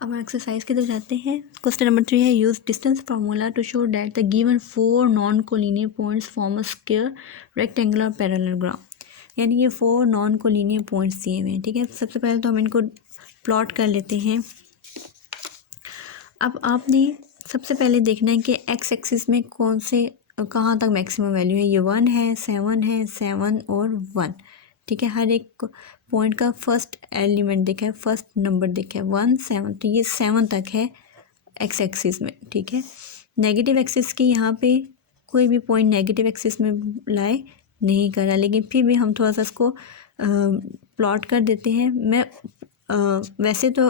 अब एक्सरसाइज की तरफ जाते हैं। क्वेश्चन नंबर 3 है, use distance formula to show that the given 4 non collinear points form a square rectangular parallelogram. यानी ये 4 नॉन कोलिनियर पॉइंट्स दिए हुए हैं। ठीक है, सबसे पहले तो हम इनको प्लॉट कर लेते हैं। अब आपने सबसे पहले देखना है कि एक्स एक्सिस में कौन से कहाँ तक मैक्सिमम वैल्यू है। ये 1 है, 7 और 1। ठीक है, हर एक पॉइंट का फर्स्ट एलिमेंट देखा है, फर्स्ट नंबर देखा है 1 7, तो ये 7 तक है एक्स एक्सिस में। ठीक है, नेगेटिव एक्सिस की यहाँ पे कोई भी पॉइंट नेगेटिव एक्सिस में लाई नहीं करा, लेकिन फिर भी हम थोड़ा सा इसको प्लॉट कर देते हैं। मैं वैसे तो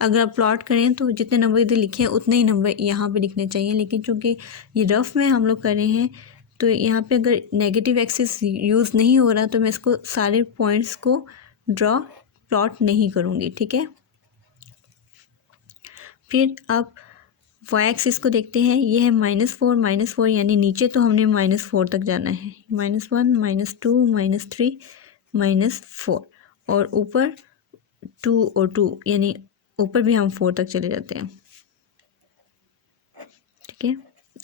अगर आप प्लॉट करें तो जितने नंबर इधर लिखे हैं उतने ही नंबर यहाँ पे लिखने चाहिए, लेकिन चूँकि ये रफ़ में हम लोग कर रहे हैं तो यहाँ पे अगर नेगेटिव एक्सिस यूज़ नहीं हो रहा तो मैं इसको सारे पॉइंट्स को प्लॉट नहीं करूँगी। ठीक है, फिर आप वाई एक्सिस को देखते हैं। ये है -4 यानी नीचे तो हमने -4 तक जाना है, -1 -2 -3 -4, और ऊपर 2 और 2 यानी ऊपर भी हम 4 तक चले जाते हैं। ठीक है,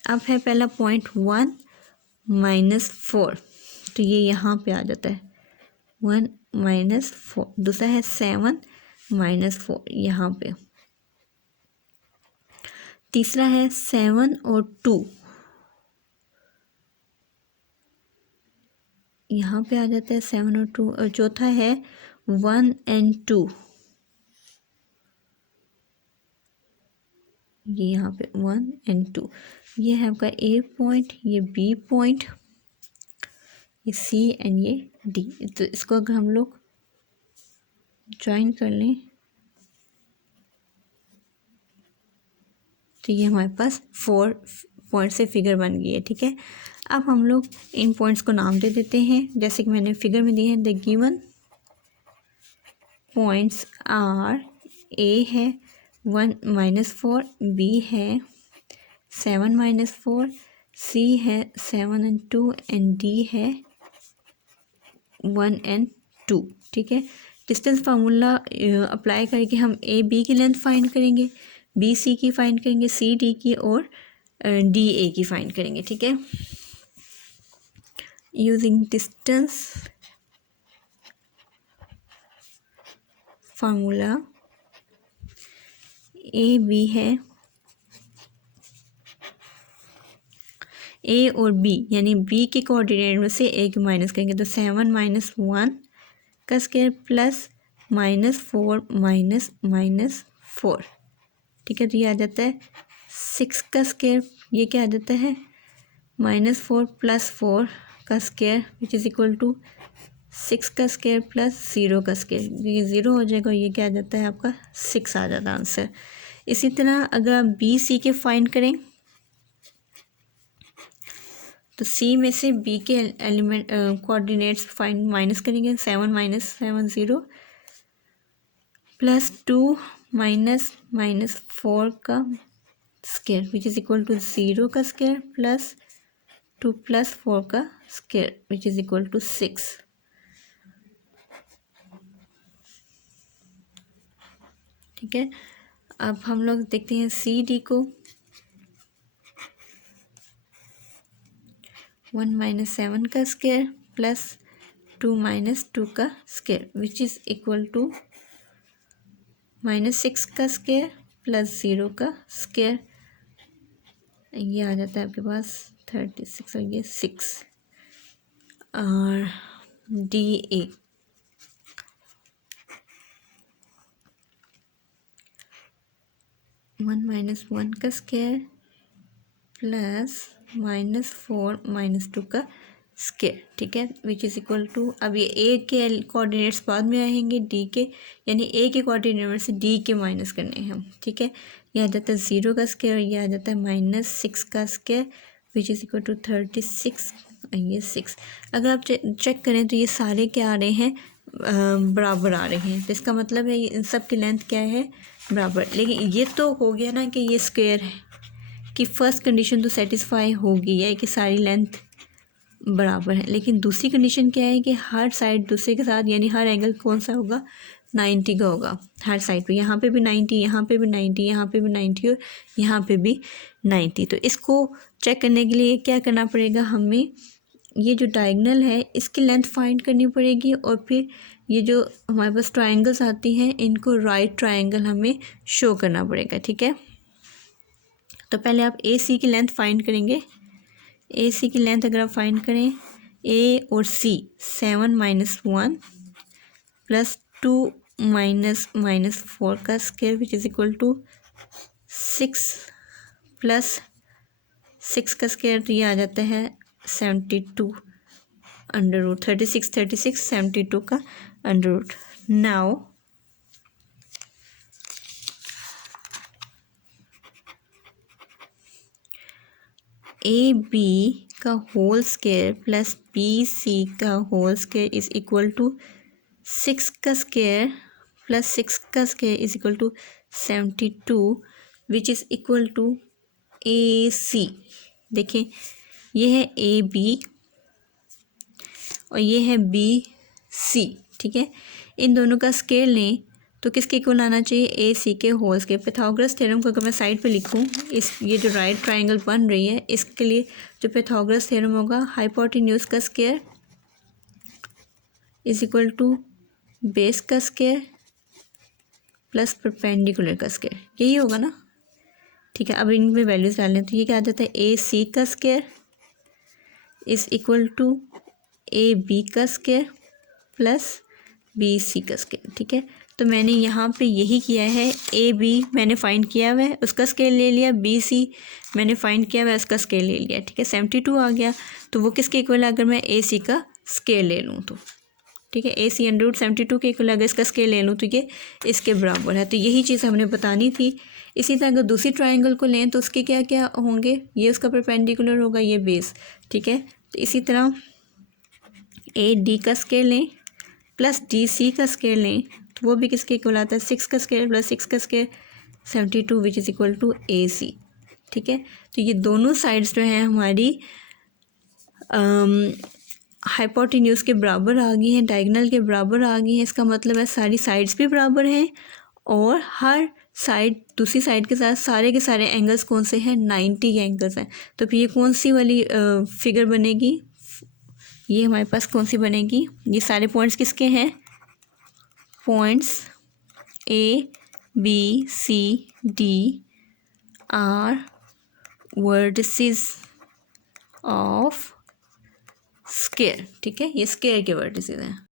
अब है पहला पॉइंट 1 -4, तो ये यहाँ पे आ जाता है 1 -4। दूसरा है 7 -4 यहाँ पे। तीसरा है 7 और 2 यहाँ पे आ जाता है 7 और 2। और चौथा है 1 और 2, ये यहाँ पे 1 और 2। ये है आपका ए पॉइंट, ये बी पॉइंट, ये सी एंड ये डी। तो इसको अगर हम लोग ज्वाइन कर लें तो ये हमारे पास 4 पॉइंट से फिगर बन गई है। ठीक है, अब हम लोग इन पॉइंट्स को नाम दे देते हैं जैसे कि मैंने फिगर में दिए हैं। द गिवन पॉइंट्स आर, ए है 1 -4, बी है 7 -4, सी है 7 और 2 एंड डी है 1 और 2। ठीक है, डिस्टेंस फार्मूला अप्लाई करके हम ए बी की लेंथ फाइंड करेंगे, बी सी की फाइंड करेंगे, सी डी की, और डी ए की फाइंड करेंगे। ठीक है, using distance formula A B है, ए और बी यानी बी के कोऑर्डिनेट में से ए को माइनस करेंगे तो 7 -1 का स्क्वायर प्लस -4 -4। ठीक है, तो ये आ जाता है 6 का स्क्वायर। ये क्या आ जाता है -4 + 4 का square which is equal to 6 का स्क्वायर प्लस 0 का स्क्वायर। ये 0 हो जाएगा, ये क्या आ जाता है आपका 6 आ जाता है आंसर। इसी तरह अगर आप बी सी के फाइंड करें तो सी में से बी के एलिमेंट कोऑर्डिनेट्स फाइंड माइनस करेंगे। 7 -7 0 +2 -4 का square which is equal to 0 का स्क्वायर प्लस 2 + 4 का square which is equal to 6। ठीक है, अब हम लोग देखते हैं सी डी को। 1 -7 का स्क्वायर प्लस 2 -2 का square which is equal to -6 का स्क्वायर प्लस 0 का स्क्वायर। ये आ जाता है आपके पास 36 और ये 6। और डी ए 1 -1 का स्क्वायर प्लस -4 -2 का स्क्वायर। ठीक है, विच इज़ इक्वल टू, अब ये ए के कोऑर्डिनेट्स बाद में आएंगे डी के, यानी ए के कोऑर्डिनेट में से डी के माइनस करने हैं हम। ठीक है, ये आ जाता है 0 का स्क्वायर, ये आ जाता है -6 का square which is equal to 36 और ये 6। अगर आप चेक करें तो ये सारे क्या आ रहे हैं, बराबर आ रहे हैं। तो इसका मतलब है इन सब की लेंथ क्या है, बराबर। लेकिन ये तो हो गया ना कि ये स्क्वायर है कि फर्स्ट कंडीशन तो सेटिस्फाई हो गई है कि सारी लेंथ बराबर है, लेकिन दूसरी कंडीशन क्या है कि हर साइड दूसरे के साथ यानी हर एंगल कौन सा होगा, 90 का होगा हर साइड पे। यहाँ पे भी 90, यहाँ पे भी 90, यहाँ पे भी 90 और यहाँ पे भी 90। तो इसको चेक करने के लिए क्या करना पड़ेगा, हमें ये जो डायगोनल है इसकी लेंथ फाइंड करनी पड़ेगी और फिर ये जो हमारे पास ट्रायंगल्स आती हैं इनको राइट ट्रायंगल हमें शो करना पड़ेगा। ठीक है, तो पहले आप ए सी की लेंथ फाइंड करेंगे। ए सी की लेंथ अगर आप फाइंड करें, ए और सी 7 - 1 प्लस 2 -4 का square which is equal to 6 plus 6 का स्क्वायर, तो ये आ जाता है 72 अंडर रूट 36 72 का under root. Now A B का whole square plus B C का whole square is equal to 6 का स्क्वायर प्लस 6 का square is equal to 72 which is equal to A C. देखें, ये है ए बी और ये है बी सी। ठीक है, इन दोनों का स्केल लें तो किसके इक्वल आना चाहिए, ए सी के होल स्केल। पाइथागोरस थ्योरम को अगर मैं साइड पे लिखूँ, इस ये जो राइट ट्रायंगल बन रही है इसके लिए जो पाइथागोरस थ्योरम होगा, हाइपोटेन्यूज का square is equal to base का स्क्वायर प्लस परपेंडिकुलर का स्क्वायर, यही होगा ना। ठीक है, अब इनमें वैल्यूज डाल लें तो ये क्या आ जाता है, ए सी का square is equal to A B का स्क्वायर प्लस बी सी का स्क्वायर। ठीक है, तो मैंने यहाँ पे यही किया है, ए बी मैंने फाइंड किया हुआ है उसका स्केल ले लिया, बी सी मैंने फाइंड किया हुआ है उसका स्केल ले लिया। ठीक है, 72 आ गया, तो वो किसके इक्वल है अगर मैं ए सी का स्केल ले लूँ तो। ठीक है, ए सी अंडर रूट 72 के इक्वल अगर इसका स्केल ले लूँ तो ये इसके बराबर है। तो यही चीज़ हमने बतानी थी। इसी तरह अगर दूसरी ट्राइंगल को लें तो उसके क्या क्या होंगे, ये उसका परपेंडिकुलर होगा, ये बेस। ठीक है, तो इसी तरह ए डी का स्केल लें प्लस डी सी का स्केल लें तो वो भी किसके इक्वल आता है, 6 का स्केल प्लस 6 का scale 72 which is equal to A C. ठीक है, तो ये दोनों साइड्स जो हैं हमारी हाइपोटेन्यूज के बराबर आ गई हैं, डायगोनल के बराबर आ गई हैं। इसका मतलब है सारी साइड्स भी बराबर हैं और हर साइड दूसरी साइड के साथ सारे के सारे एंगल्स कौन से हैं, 90 के एंगल्स हैं। तो फिर ये कौन सी वाली फिगर बनेगी, ये हमारे पास कौन सी बनेगी, ये सारे पॉइंट्स किसके हैं, points A B C D are vertices of square. ठीक है, ये स्क्वायर के वर्टिसेस हैं।